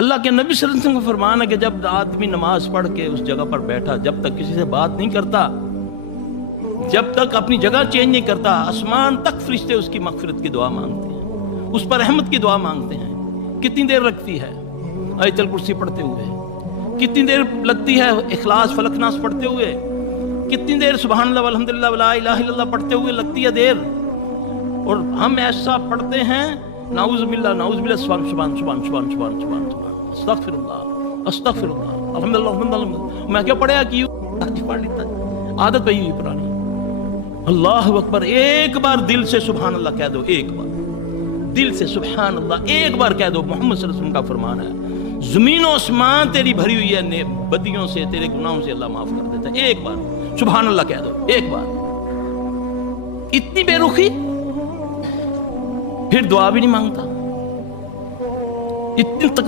اللہ کے نبی صلی اللہ علیہ وسلم کا فرمان ہے کہ جب آدمی نماز پڑھ کے اس جگہ پر بیٹھا، جب تک کسی سے بات نہیں کرتا، جب تک اپنی جگہ چینج نہیں کرتا، آسمان تک فرشتے اس کی مغفرت کی دعا مانگتے ہیں، اس پر رحمت کی دعا مانگتے ہیں۔ کتنی دیر لگتی ہے آیت الکرسی پڑھتے ہوئے؟ کتنی دیر لگتی ہے اخلاص فلق ناس پڑھتے ہوئے؟ کتنی دیر سبحان اللہ والحمدللہ ولا الہ الا اللہ پڑھتے ہوئے لگتی ہے دیر؟ اور ہم ایسا پڑھتے ہیں، نعوذ باللہ نعوذ باللہ، سبحان سبحان سبحان سبحان سبحان سبحان سبحان، استغفر اللہ استغفر اللہ، الحمدللہ الحمدللہ، میں کیا پڑھیا کی پڑھ لیتا، عادت پہ ہوئی پرانی۔ اللہ اکبر، ایک بار دل سے سبحان اللہ کہہ دو، ایک بار دل سے سبحان اللہ ایک بار کہہ دو۔ محمد صلی اللہ علیہ وسلم کا فرمان ہے زمین و آسمان تیری بھری ہوئی ہے بدیوں سے، تیرے گناہوں سے اللہ معاف کر دیتا ہے۔ ایک بار سبحان اللہ کہہ دو، ایک بار۔ اتنی بے رخی، پھر دعا بھی نہیں مانگتا، اتنی